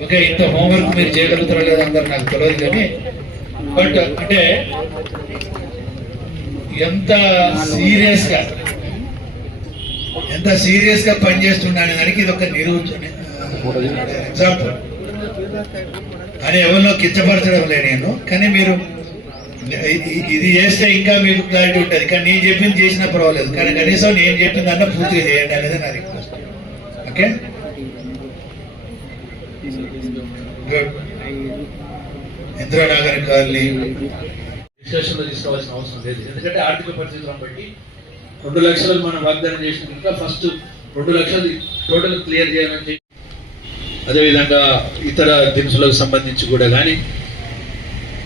Okay ఇంత homework మీరు చేయగలుగుతారో లేదో అందరు నాకు తెలియదు కానీ బట్ అంటే ఎంత సీరియస్గా ఎంత సీరియస్గా పనిచేస్తున్నాను దానికి ఇది ఒక నిరూపణ ఎగ్జాంపుల్ అని ఎవరిలో కించపరచడం లే నేను కానీ మీరు ఇది చేస్తే ఇంకా మీకు క్లారిటీ ఉంటుంది. కానీ నేను చెప్పింది చేసినా పర్వాలేదు. కానీ కనీసం నేను చెప్పింది అన్న పూర్తిగా చేయండి అనేది నా request okay good Indira Nagar colony discussion తీసుకోవాల్సిన అవసరం లేదు. ఎందుకంటే ఆర్థిక పరిస్థితులను బట్టి రెండు లక్షలు మనం వాగ్దానం చేసిన కనుక ఫస్ట్ రెండు లక్షలు టోటల్ క్లియర్ చేయాలని చెప్పి అదేవిధంగా ఇతర దినుసులకు సంబంధించి కూడా కానీ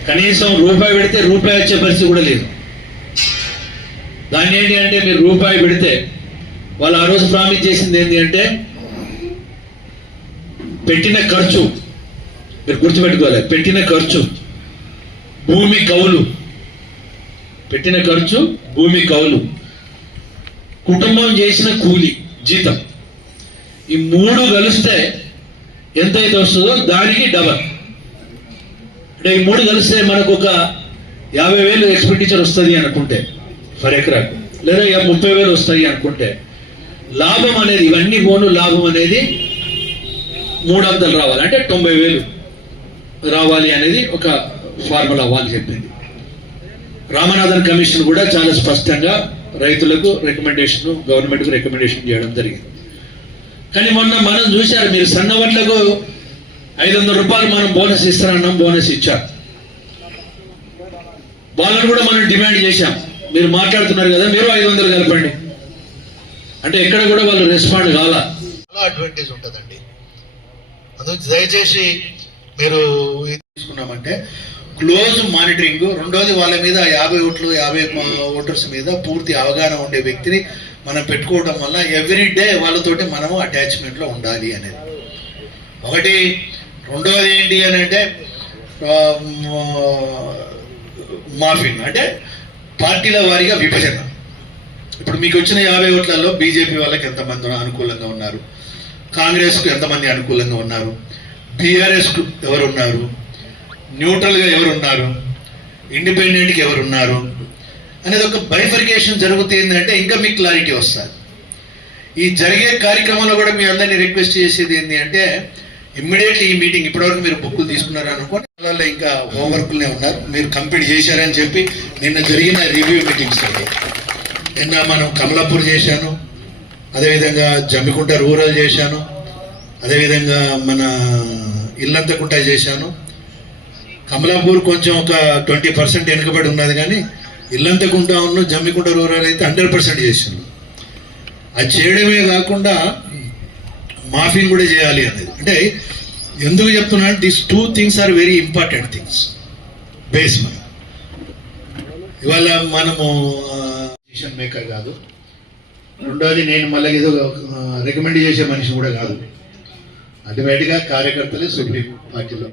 కనీసం రూపాయి పెడితే రూపాయి వచ్చే పరిస్థితి కూడా లేదు. దాన్ని ఏంటి అంటే మీరు రూపాయి పెడితే వాళ్ళు ఆ రోజు ప్రామిస్ చేసింది ఏంటి అంటే పెట్టిన ఖర్చు మీరు గుర్తుపెట్టుకోవాలి పెట్టిన ఖర్చు భూమి కౌలు. పెట్టిన ఖర్చు భూమి కౌలు. కుటుంబం చేసిన కూలి జీతం. ఈ మూడు కలిస్తే ఎంతైతే వస్తుందో దానికి డబల్ అంటే ఈ మూడు కలిస్తే మనకు ఒక యాభై వేలు ఎక్స్పెండిచర్ వస్తుంది అనుకుంటే ఫర్ ఎకరాకు లేదా ఇక ముప్పై వేలు వస్తాయి అనుకుంటే లాభం అనేది ఇవన్నీ పోను లాభం అనేది మూడు వందలు రావాలి. అంటే తొంభై వేలు రావాలి అనేది ఒక ఫార్ములా వాళ్ళు చెప్పింది. రామనాథన్ కమిషన్ కూడా చాలా స్పష్టంగా రైతులకు రికమెండేషన్ గవర్నమెంట్కు రికమెండేషన్ చేయడం జరిగింది. కానీ మొన్న మనం చూశారు మీరు సన్న వడ్లకు ఐదు వందల రూపాయలు మనం బోనస్ ఇస్తానన్నాం బోనస్ ఇచ్చాం వాళ్ళని కూడా మనం డిమాండ్ చేశాం. మీరు మాట్లాడుతున్నారు కదా మీరు ఐదు వందలు కలపండి. అంటే ఎక్కడ కూడా వాళ్ళు రెస్పాండ్ కాల. అడ్వాంటేజ్ ఉంటుందండి. దయచేసి మీరు తీసుకున్నామంటే క్లోజ్ మానిటరింగ్ రెండోది వాళ్ళ మీద యాభై ఓట్లు యాభై ఓటర్స్ మీద పూర్తి అవగాహన ఉండే వ్యక్తిని మనం పెట్టుకోవడం వల్ల ఎవ్రీ డే వాళ్ళతోటి మనము అటాచ్మెంట్లో ఉండాలి అనేది. ఒకటి రెండోది ఏంటి అని అంటే మాఫిన్ అంటే పార్టీల వారీగా విభజన. ఇప్పుడు మీకు వచ్చిన యాభై ఓట్లలో బీజేపీ వాళ్ళకి ఎంతమంది అనుకూలంగా ఉన్నారు? కాంగ్రెస్కు ఎంతమంది అనుకూలంగా ఉన్నారు? బీఆర్ఎస్కు ఎవరు ఉన్నారు న్యూట్రల్గా ఎవరు ఉన్నారు ఇండిపెండెంట్కి ఎవరున్నారు? అనేది ఒక బైఫర్కేషన్ జరుగుతుంది అంటే ఇంకా మీకు క్లారిటీ వస్తుంది. ఈ జరిగే కార్యక్రమంలో కూడా మీ అందరినీ రిక్వెస్ట్ చేసేది ఏంటి అంటే ఇమ్మీడియట్లీ ఈ మీటింగ్ ఇప్పటివరకు మీరు బుక్కులు తీసుకున్నారు అనుకోండి వాళ్ళలో ఇంకా హోంవర్క్లనే ఉన్నారు. మీరు కంప్లీట్ చేశారని చెప్పి నిన్న జరిగిన రివ్యూ మీటింగ్స్ అండి. నిన్న మనం కమలాపూర్ చేశాను. అదేవిధంగా జమ్మికుంట రూరల్ చేశాను. అదేవిధంగా మన ఇల్లంతకుంట చేశాను. కమలాపూర్ కొంచెం ఒక ట్వంటీ పర్సెంట్ వెనుకబడి ఉన్నది కానీ ఇల్లంతకుంట ఉన్న జమ్మికుంట రూరల్ అయితే హండ్రెడ్ పర్సెంట్ చేశాను. అది చేయడమే కాకుండా మాఫింగ్ కూడా చేయాలి అనేది అంటే ఎందుకు చెప్తున్నా these two things are very important things base మనం ఇవాళ మనము డిసిషన్ మేకర్ కాదు. రెండోది నేను మళ్ళీ ఏదో రికమెండ్ చేసే మనిషి కూడా కాదు. అల్టిమేట్గా కార్యకర్తలే సుప్రీం పార్టీలో.